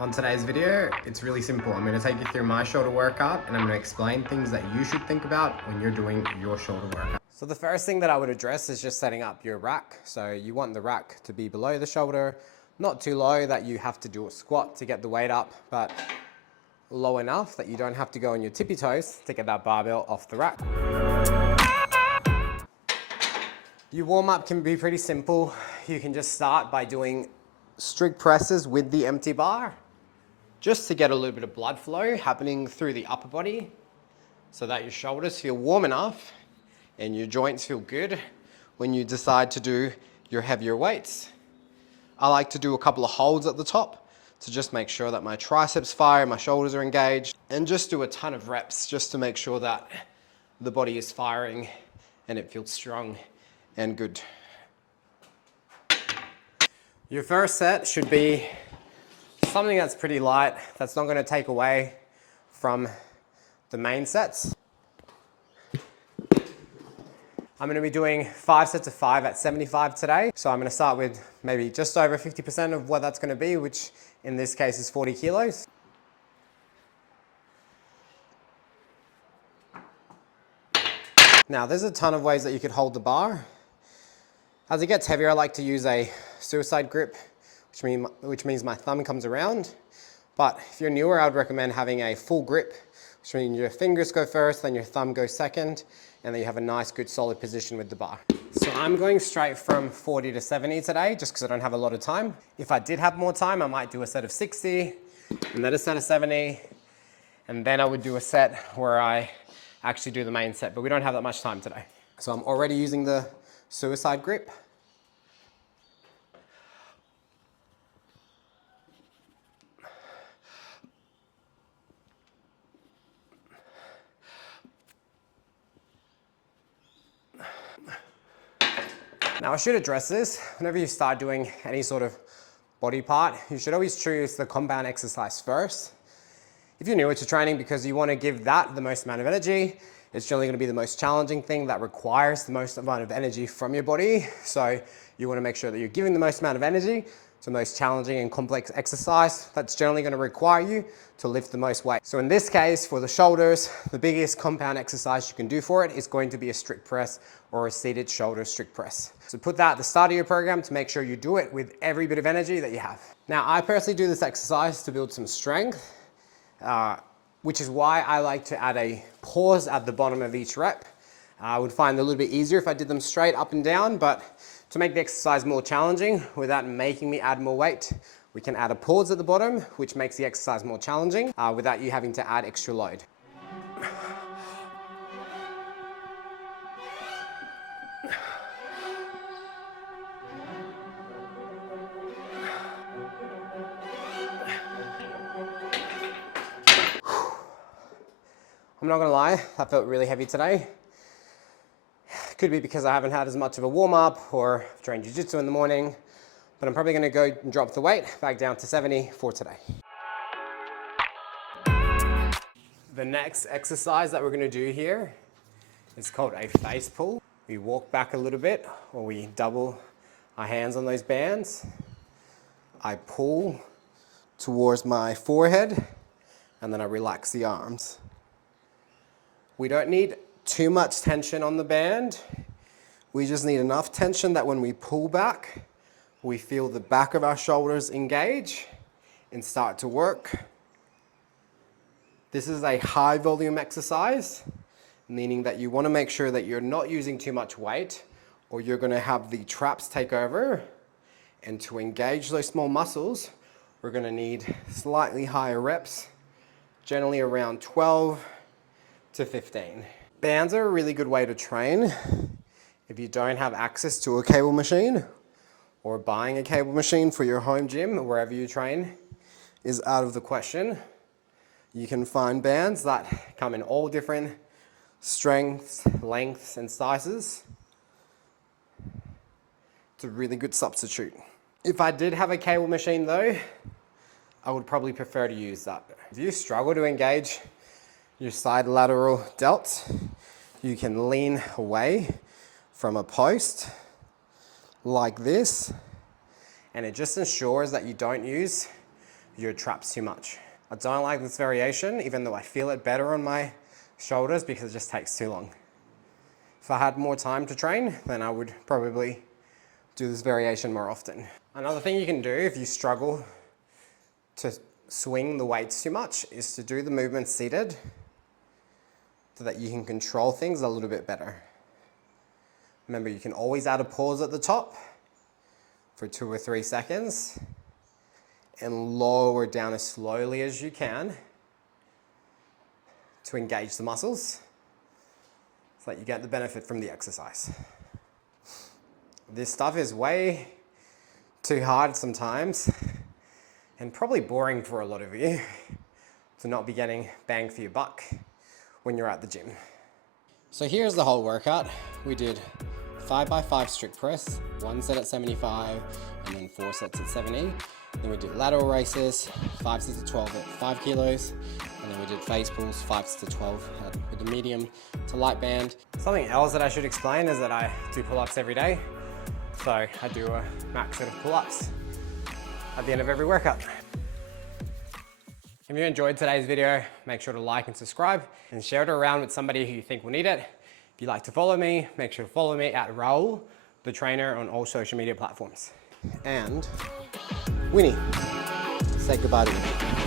On today's video, it's really simple. I'm going to take you through my shoulder workout and I'm going to explain things that you should think about when you're doing your shoulder workout. So the first thing that I would address is just setting up your rack. So you want the rack to be below the shoulder, not too low that you have to do a squat to get the weight up, but low enough that you don't have to go on your tippy toes to get that barbell off the rack. Your warm-up can be pretty simple. You can just start by doing strict presses with the empty bar, just to get a little bit of blood flow happening through the upper body so that your shoulders feel warm enough and your joints feel good when you decide to do your heavier weights. I like to do a couple of holds at the top to just make sure that my triceps fire, my shoulders are engaged, and just do a ton of reps just to make sure that the body is firing and it feels strong and good. Your first set should be something that's pretty light, that's not going to take away from the main sets. I'm going to be doing 5 sets of 5 at 75 today. So I'm going to start with maybe just over 50% of what that's going to be, which in this case is 40 kilos. Now there's a ton of ways that you could hold the bar. As it gets heavier, I like to use a suicide grip, which means my thumb comes around. But if you're newer, I would recommend having a full grip, which means your fingers go first, then your thumb goes second, and then you have a nice, good, solid position with the bar. So I'm going straight from 40 to 70 today, just because I don't have a lot of time. If I did have more time, I might do a set of 60, and then a set of 70, and then I would do a set where I actually do the main set, but we don't have that much time today. So I'm already using the suicide grip. Now I should address this, whenever you start doing any sort of body part, you should always choose the compound exercise first. If you're newer to training because you want to give that the most amount of energy, it's generally going to be the most challenging thing that requires the most amount of energy from your body. So you want to make sure that you're giving the most amount of energy to the most challenging and complex exercise that's generally going to require you to lift the most weight. So in this case, for the shoulders, the biggest compound exercise you can do for it is going to be a strict press or a seated shoulder strict press. So put that at the start of your program to make sure you do it with every bit of energy that you have. Now, I personally do this exercise to build some strength, which is why I like to add a pause at the bottom of each rep. I would find it a little bit easier if I did them straight up and down, but to make the exercise more challenging without making me add more weight, we can add a pause at the bottom, which makes the exercise more challenging without you having to add extra load. I'm not gonna lie, that felt really heavy today. Could be because I haven't had as much of a warm-up or trained jiu-jitsu in the morning, but I'm probably gonna go and drop the weight back down to 70 for today. The next exercise that we're gonna do here is called a face pull. We walk back a little bit, or we double our hands on those bands. I pull towards my forehead, and then I relax the arms. We don't need too much tension on the band. We just need enough tension that when we pull back, we feel the back of our shoulders engage and start to work. This is a high volume exercise, meaning that you want to make sure that you're not using too much weight or you're going to have the traps take over. And to engage those small muscles, we're going to need slightly higher reps, generally around 12 to 15. Bands are a really good way to train if you don't have access to a cable machine, or buying a cable machine for your home gym or wherever you train is out of the question. You can find bands that come in all different strengths, lengths, and sizes. It's a really good substitute. If I did have a cable machine though, I would probably prefer to use that. If you struggle to engage your side lateral delts, you can lean away from a post like this, and it just ensures that you don't use your traps too much. I don't like this variation, even though I feel it better on my shoulders because it just takes too long. If I had more time to train, then I would probably do this variation more often. Another thing you can do if you struggle to swing the weights too much is to do the movement seated so that you can control things a little bit better. Remember, you can always add a pause at the top for 2 or 3 seconds and lower down as slowly as you can to engage the muscles so that you get the benefit from the exercise. This stuff is way too hard sometimes and probably boring for a lot of you to not be getting bang for your buck when you're at the gym. So here's the whole workout. We did 5x5 strict press, 1 set at 75 and then 4 sets at 70. Then we did lateral races, 5 sets at 12 at 5 kilos. And then we did face pulls, 5 sets at 12 with the medium to light band. Something else that I should explain is that I do pull-ups every day. So I do a max set of pull-ups at the end of every workout. If you enjoyed today's video, make sure to like and subscribe and share it around with somebody who you think will need it. If you'd like to follow me, make sure to follow me at Raul, the trainer, on all social media platforms. And Winnie, say goodbye to me.